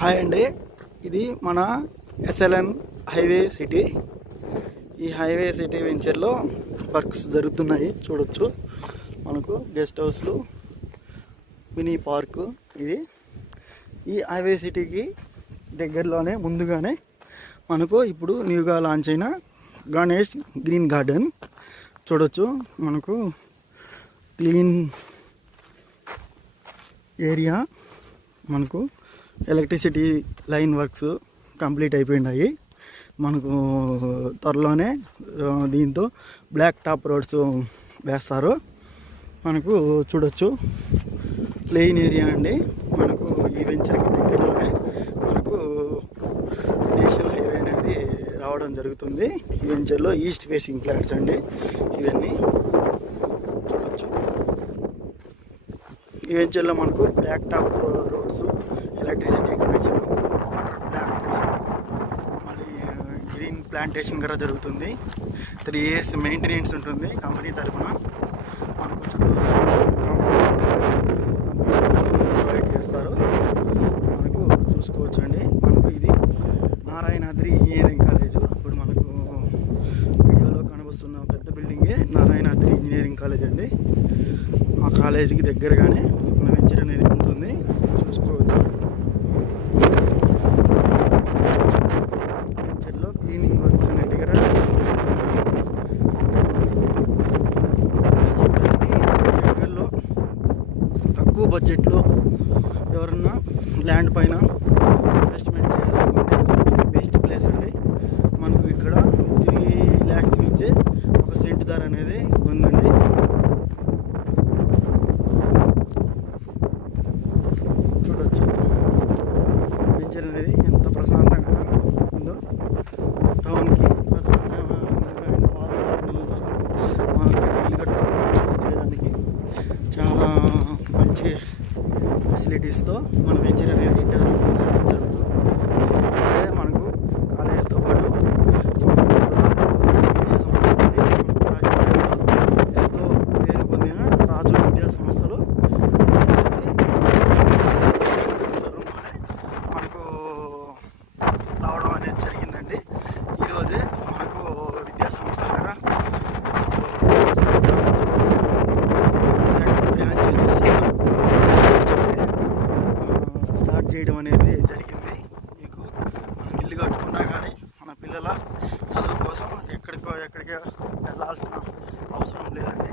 Hi అండి, ఇది మన ఎస్ఎల్ఎన్ హైవే సిటీ. ఈ హైవే సిటీ వెంచర్లో వర్క్స్ జరుగుతున్నాయి. చూడొచ్చు మనకు గెస్ట్ హౌస్లు, మినీ పార్కు. ఇది ఈ హైవే సిటీకి దగ్గరలోనే ముందుగానే మనకు ఇప్పుడు న్యూగా లాంచ్ అయిన గణేష్ గ్రీన్ గార్డెన్ చూడొచ్చు. మనకు క్లీన్ ఏరియా, మనకు ఎలక్ట్రిసిటీ లైన్ వర్క్స్ కంప్లీట్ అయిపోయినాయి. మనకు త్వరలోనే దీంతో బ్లాక్ టాప్ రోడ్స్ వేస్తారు. మనకు చూడొచ్చు ప్లెయిన్ ఏరియా అండి. మనకు ఈ వెంచర్కి దగ్గరలోనే మనకు నేషనల్ హైవే అనేది రావడం జరుగుతుంది. ఈ వెంచర్లో ఈస్ట్ ఫేసింగ్ ఫ్లాట్స్ అండి ఇవన్నీ చూడొచ్చు. ఈ వెంచర్లో మనకు black top roads, electricity connection, water plantation, మళ్ళీ గ్రీన్ ప్లాంటేషన్ కూడా జరుగుతుంది. 3 years మెయింటెనెన్స్ ఉంటుంది కంపెనీ తరఫున. మనకు చుట్టూ ప్రొవైడ్ చేస్తారు. మనకు చూసుకోవచ్చు అండి. మనకు ఇది నారాయణాద్రి ఇంజనీరింగ్ కాలేజ్. ఇప్పుడు మనకు వీడియోలో కనిపిస్తున్న పెద్ద బిల్డింగే నారాయణాద్రి ఇంజనీరింగ్ కాలేజ్ అండి. ఆ కాలేజీకి దగ్గరగానే మన వెంచర్ అనేది ఉంటుంది. చూసుకోవచ్చు. వెంచర్లో క్లీనింగ్ వర్క్స్ అనేది కూడా దగ్గరలో తక్కువ బడ్జెట్లో ఎవరన్నా ల్యాండ్ పైన ఇన్వెస్ట్మెంట్ చేయాలనుకుంటే ఇది బెస్ట్ ప్లేస్ అండి. మనకు ఇక్కడ 3 lakhs నుంచే ఒక సెంట్ ధర అనేది ఉందండి. చూడొచ్చు వెంచర్ అనేది ఎంత ప్రశాంతంగా ఉందో. టౌన్కి ప్రశాంతంగా వాతావరణంలో మనకి ఇల్లు కట్టుకోవడానికి చాలా మంచి ఫెసిలిటీస్తో మన వెంచర్ అనేది డెవలప్ జరుగుతుంది. అంటే మనకు కాలేజ్తో పాటు ఎంతో పేరు పొందిన రాజు విద్యా సంస్థలు మనకు రావడం అనేది జరిగిందండి. ఈరోజే మనకు విద్యా సంస్థ ద్వారా బ్రాంచ్ చేసి స్టార్ట్ చేయడం అనేది జరిగింది. మీకు మనం ఇల్లు కట్టుకున్నా కానీ మన పిల్లల చదువు కోసం ఎక్కడికో వెళ్ళాల్సిన అవసరం లేదండి.